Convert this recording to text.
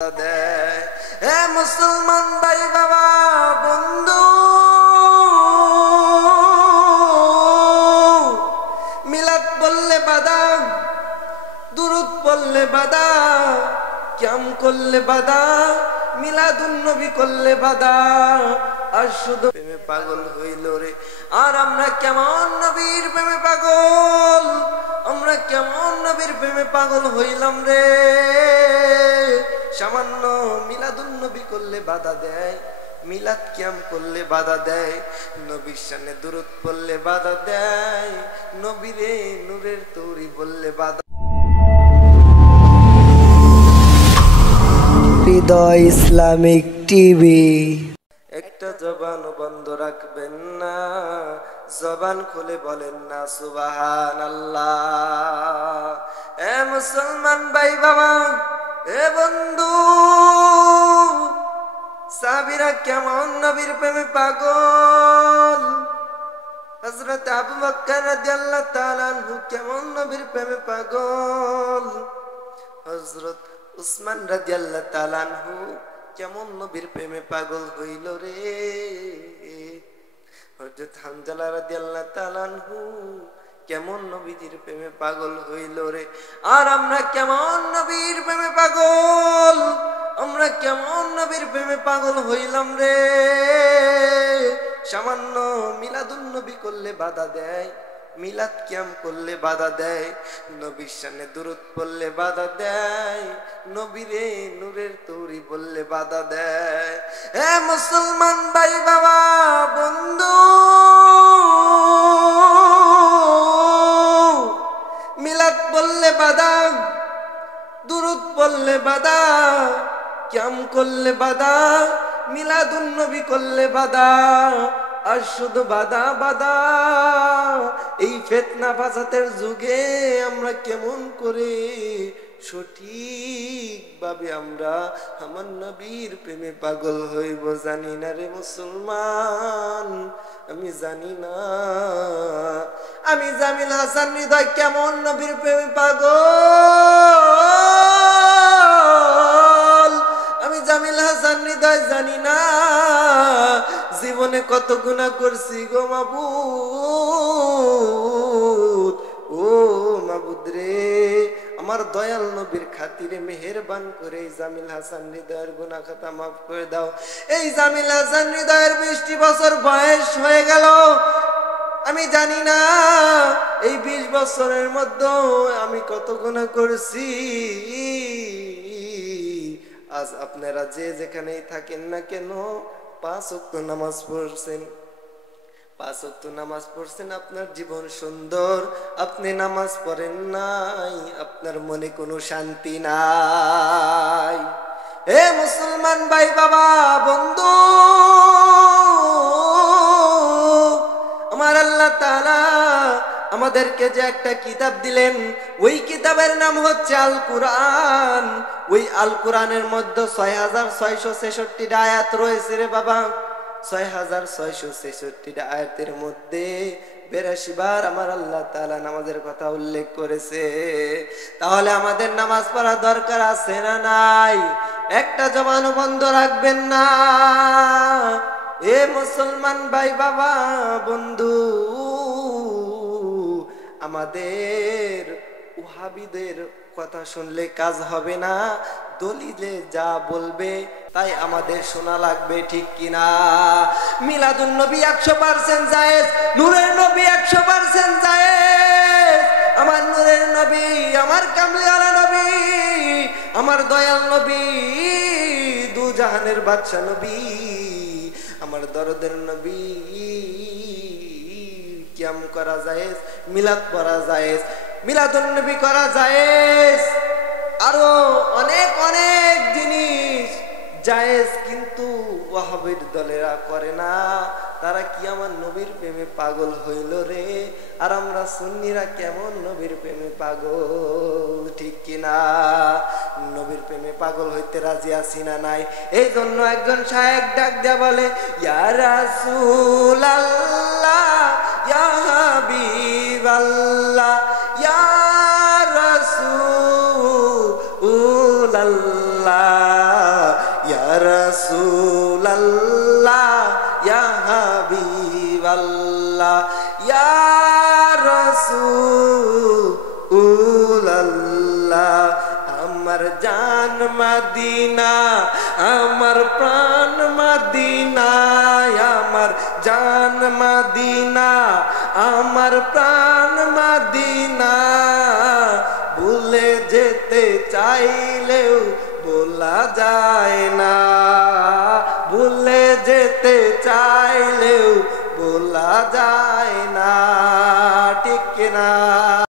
দেয়। হে মুসলমান ভাই বাবা বন্ধু, মিলাদ বললে বাধা, দুরূদ বললে বাধা, কিয়াম করলে বাধা, মিলাদুন নবী করলে বাধা। আর শুধু প্রেমে পাগল হইল রে। আর আমরা কেমন নবীর প্রেমে পাগল, আমরা কেমন নবীর প্রেমে পাগল হইলাম রে। সামান্য মিলাদুন নবী করলে বাধা দেয়, মিলাদ কিয়াম করলে বাধা দেয়, নবীর শানে দুরূদ পড়লে বাধা দেয়, নবীরে নূরের তৌরি বললে বাধা। হৃদয় ইসলামিক টিভি। একটা জবান বন্ধ রাখবেন না, জবান খুলে বলেন না সুবহানাল্লাহ। এ মুসলমান ভাই বাবা, এ বন্ধু, সাহাবীরা কেমন নবীর প্রেমে পাগল, হযরত আবু বকর রাদিয়াল্লাহু তাআলা আনহু কেমন নবীর প্রেমে পাগল, হযরত উসমান রাদিয়াল্লাহু তাআলা আনহু কেমন নবীর প্রেমে পাগল হইল রে। হযরত হানজালা রাদিয়াল্লাহু তাআলা আনহু কেমন নবীজির প্রেমে পাগল হইল রে। আর আমরা কেমন নবীর প্রেমে পাগল, আমরা কেমন নবীর প্রেমে পাগল হইলাম রে। সামান্য মিলাদুন নবী করলে বাধা দেয়, মিলাদ কিয়াম করলে বাধা দেয়, নবীর শানে দুরূদ পড়লে বাধা দেয়, নবীরে নূরের তৌরি বললে বাধা দেয়। হে মুসলমান ভাই বাবা বন্ধু, মিলাদ পড়লে বাধা, দুরূদ পড়লে বাধা, কিয়াম করলে বাধা, মিলাদুন নবী করলে বাধা। আর শুধু বাধা বাধা। এই ফিতনা ফাসাদের যুগে আমরা কেমন করে সঠিক ভাবে আমরা আমার নবীর প্রেমে পাগল হইব জানি না রে মুসলমান, আমি জানি না। আমি জামিল হাসান হৃদয় কেমন নবীর প্রেমে পাগল, আমি জামিল হাসান হৃদয় জানি না। জীবনে কত গুনাহ করছি গো মাবুদ, ও মাবুদ রে, আমার দয়াল নবীর খাতিরে মেহেরবান করে জামিল হাসান হৃদয়ের গুনাহ খাতা মাফ করে দাও। এই জামিল হাসান হৃদয়ের 20 বছর বয়স হয়ে গেল, আমি জানি না এই 20 বছরের মধ্যে আমি কত গুনাহ করছি। আজ আপনারা যে যেখানেই থাকেন না কেন 5 ওয়াক্ত নামাজ পড়ছেন, 5 ওয়াক্ত নামাজ পড়ছেন, আপনার জীবন সুন্দর। আপনি নামাজ পড়েন নাই, আপনার মনে কোনো শান্তি নাই। হে মুসলমান ভাই বাবা বন্ধু, আমার আল্লাহ তাআলা আমাদেরকে যে একটা কিতাব দিলেন, ওই কিতাবের নাম হচ্ছে আল কুরআন। ওই আল কুরআনের মধ্যে 6666 আয়াত রয়েছে রে বাবা। 6666 আয়াতের মধ্যে 82 বার আমার আল্লাহ তাআলা নামাজের কথা উল্লেখ করেছে। তাহলে আমাদের নামাজ পড়া দরকার আছে না নাই? একটা জবানও বন্ধ রাখবেন না। এ মুসলমান ভাই বাবা বন্ধু, আমাদের ওহাবিদের কথা শুনলে কাজ হবে না, দলিলে যা বলবে তাই আমাদের শোনা লাগবে, ঠিক কিনা? মিলাদুন নবী 100% জায়েজ, নূরের নবী 100% জায়েজ। আমার নূরের নবী, আমার কামলিওয়ালা নবী, আমার দয়াল নবী, দু জাহানের বাদশা নবী, আমার দরদের নবী, কিয়াম করা জায়েজ, মিলাদ পড়া জায়েজ, মিলাদুন নবী করা জায়েজ, আরো অনেক অনেক জিনিস জায়েজ। কিন্তু ওয়াহাবির দলেরা করে না। তারা কি আমার নবীর প্রেমে পাগল হইল রে। আর আমরা সুন্নিরা কেমন নবীর প্রেমে পাগল, ঠিক কিনা? নবীর প্রেমে পাগল হইতে রাজি আছি না নাই? এই জন্য একজন শায়েখ ডাক দেয়া বলে, ইয়া রাসূলুল্লাহ, ইয়া হাবিবাল্লাহ, ইয়া রাসূলুল্লাহ, ইয়া রাসূলাল্লাহ ইয়া হাবিবাল্লাহ ইয়া রাসূলাল্লাহ আমার জান মদিনা আমার প্রাণ মদিনা আমার জান মদিনা আমার প্রাণ মদিনা ভুলে যেতে চাইলেও বলা যায় না ভুলে যেতে চাইলেও বলা যায় না ঠিক না